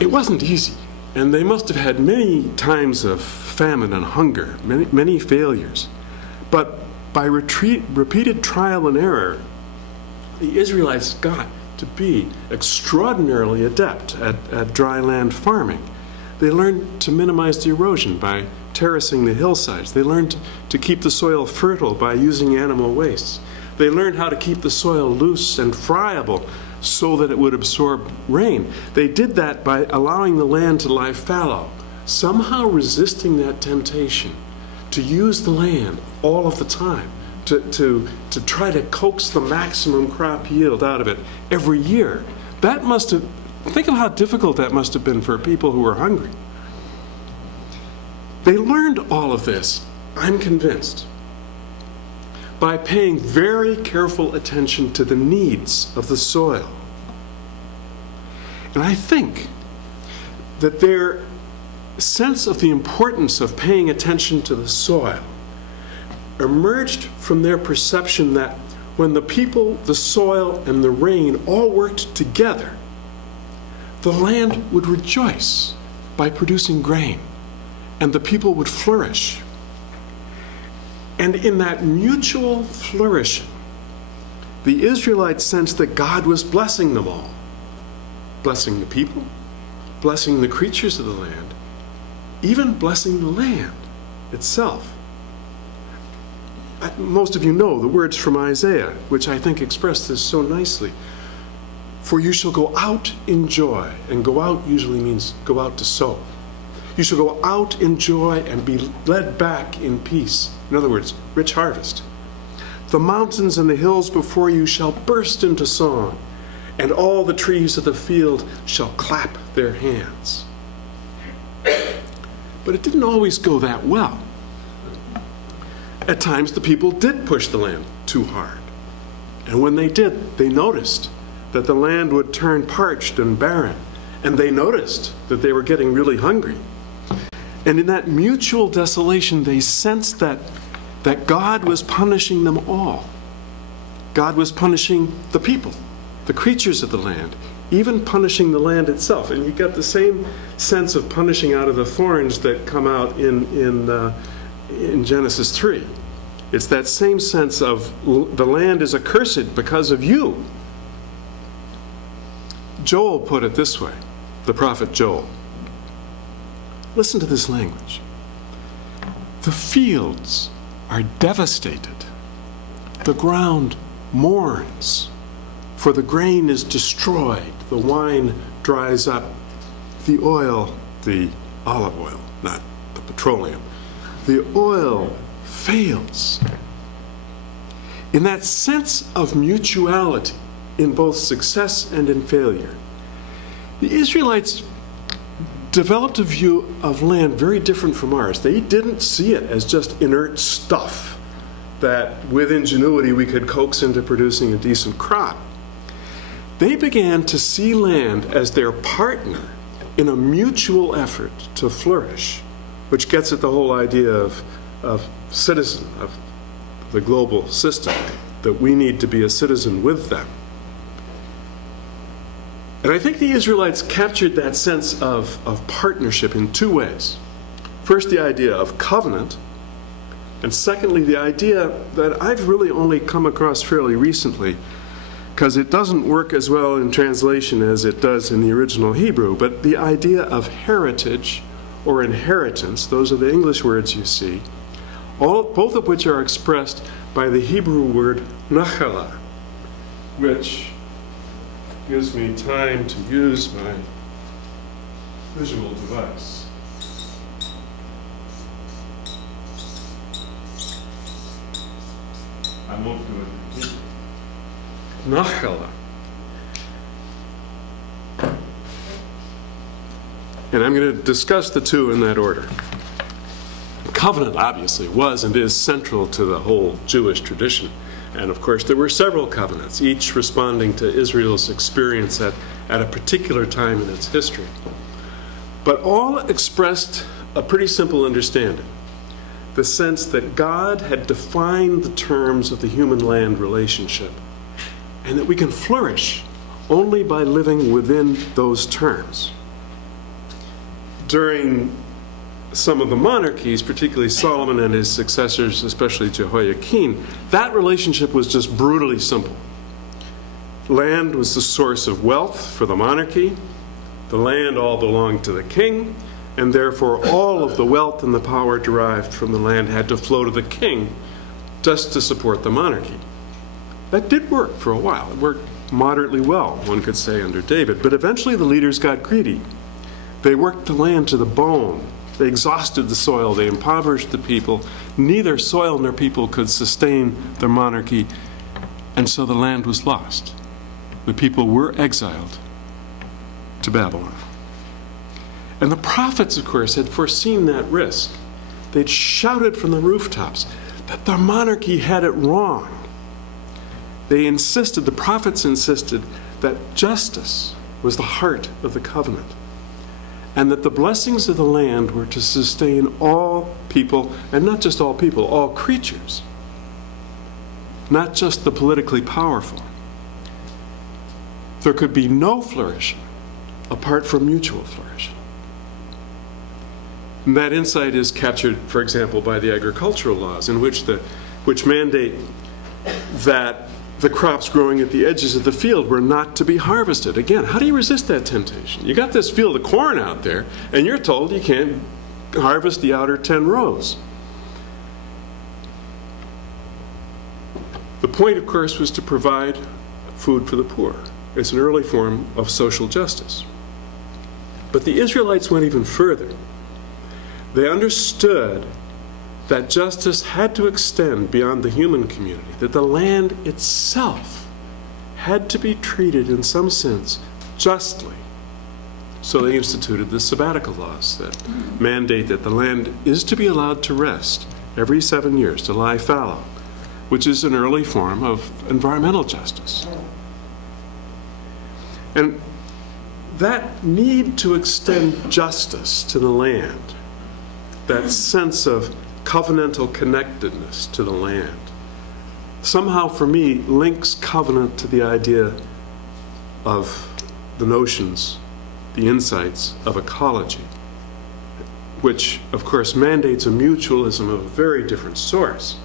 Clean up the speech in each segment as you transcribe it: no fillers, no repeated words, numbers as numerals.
It wasn't easy, and they must have had many times of famine and hunger, many failures. But by repeated trial and error, the Israelites got to be extraordinarily adept at dry land farming. They learned to minimize the erosion by terracing the hillsides. They learned to keep the soil fertile by using animal wastes. They learned how to keep the soil loose and friable so that it would absorb rain. They did that by allowing the land to lie fallow, somehow resisting that temptation to use the land all of the time, to try to coax the maximum crop yield out of it every year. That must have, think of how difficult that must have been for people who were hungry. They learned all of this, I'm convinced, by paying very careful attention to the needs of the soil. And I think that their sense of the importance of paying attention to the soil emerged from their perception that when the people, the soil, and the rain all worked together, the land would rejoice by producing grain, and the people would flourish. And in that mutual flourishing, the Israelites sensed that God was blessing them all, blessing the people, blessing the creatures of the land, even blessing the land itself. Most of you know the words from Isaiah, which I think express this so nicely. For you shall go out in joy, and go out usually means go out to sow. You shall go out in joy and be led back in peace. In other words, rich harvest. The mountains and the hills before you shall burst into song, and all the trees of the field shall clap their hands. But it didn't always go that well. At times the people did push the land too hard. And when they did, they noticed that the land would turn parched and barren. And they noticed that they were getting really hungry. And in that mutual desolation, they sensed that God was punishing them all. God was punishing the people, the creatures of the land, even punishing the land itself. And you get the same sense of punishing out of the thorns that come out in Genesis 3. It's that same sense of the land is accursed because of you. Joel put it this way, the prophet Joel. Listen to this language. The fields are devastated. The ground mourns, for the grain is destroyed. The wine dries up. The oil, the olive oil, not the petroleum, the oil fails. In that sense of mutuality in both success and in failure, the Israelites developed a view of land very different from ours. They didn't see it as just inert stuff that with ingenuity we could coax into producing a decent crop. They began to see land as their partner in a mutual effort to flourish, which gets at the whole idea of citizen, of the global system, that we need to be a citizen with them. And I think the Israelites captured that sense of partnership in two ways. First, the idea of covenant, and secondly, the idea that I've really only come across fairly recently, because it doesn't work as well in translation as it does in the original Hebrew, but the idea of heritage or inheritance. Those are the English words you see, both of which are expressed by the Hebrew word nachala, which gives me time to use my visual device. I won't do it in Hebrew. Nachala. And I'm going to discuss the two in that order. Covenant, obviously, was and is central to the whole Jewish tradition. And of course, there were several covenants, each responding to Israel's experience at a particular time in its history. But all expressed a pretty simple understanding, the sense that God had defined the terms of the human-land relationship, and that we can flourish only by living within those terms. during some of the monarchies, particularly Solomon and his successors, especially Jehoiakim, that relationship was just brutally simple. Land was the source of wealth for the monarchy. The land all belonged to the king, and therefore all of the wealth and the power derived from the land had to flow to the king just to support the monarchy. That did work for a while. It worked moderately well, one could say, under David. But eventually the leaders got greedy. They worked the land to the bone. They exhausted the soil. They impoverished the people. Neither soil nor people could sustain their monarchy, and so the land was lost. The people were exiled to Babylon. And the prophets, of course, had foreseen that risk. They'd shouted from the rooftops that the monarchy had it wrong. They insisted, the prophets insisted, that justice was the heart of the covenant, and that the blessings of the land were to sustain all people, and not just all people, all creatures, not just the politically powerful. There could be no flourishing apart from mutual flourishing. And that insight is captured, for example, by the agricultural laws, in which mandate that the crops growing at the edges of the field were not to be harvested. Again, how do you resist that temptation? You got this field of corn out there, and you're told you can't harvest the outer 10 rows. The point, of course, was to provide food for the poor. It's an early form of social justice. But the Israelites went even further. They understood that justice had to extend beyond the human community, that the land itself had to be treated in some sense justly. So they instituted the sabbatical laws that mandate that the land is to be allowed to rest every 7 years, to lie fallow, which is an early form of environmental justice. And that need to extend justice to the land, that sense of covenantal connectedness to the land, somehow for me links covenant to the idea of the notions, the insights of ecology, which of course mandates a mutualism of a very different source.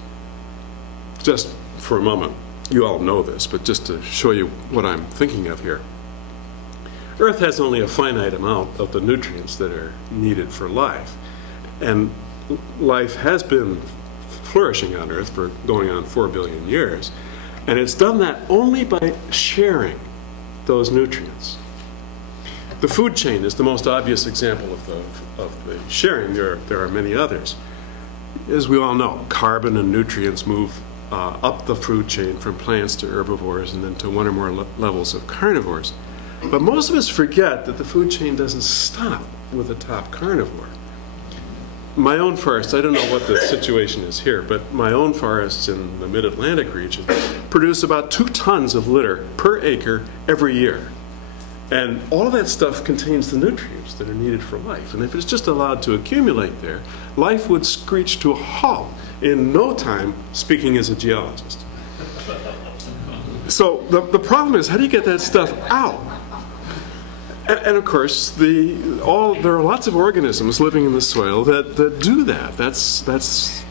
Just for a moment, you all know this, but just to show you what I'm thinking of here. Earth has only a finite amount of the nutrients that are needed for life, and life has been flourishing on Earth for going on 4 billion years, and it's done that only by sharing those nutrients. The food chain is the most obvious example of the sharing. There are many others. As we all know, carbon and nutrients move up the food chain from plants to herbivores and then to one or more levels of carnivores. But most of us forget that the food chain doesn't stop with the top carnivore. My own forests, I don't know what the situation is here, but my own forests in the mid-Atlantic region produce about 2 tons of litter per acre every year. And all of that stuff contains the nutrients that are needed for life. And if it's just allowed to accumulate there, life would screech to a halt in no time, speaking as a geologist. So the problem is, how do you get that stuff out? And of course, there are lots of organisms living in the soil that do that. That's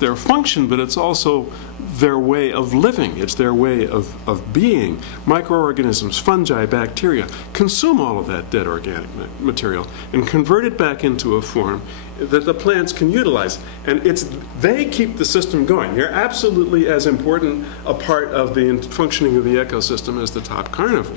their function, but it's also their way of living. It's their way of being. Microorganisms, fungi, bacteria consume all of that dead organic material and convert it back into a form that the plants can utilize. And they keep the system going. They're absolutely as important a part of the functioning of the ecosystem as the top carnivore.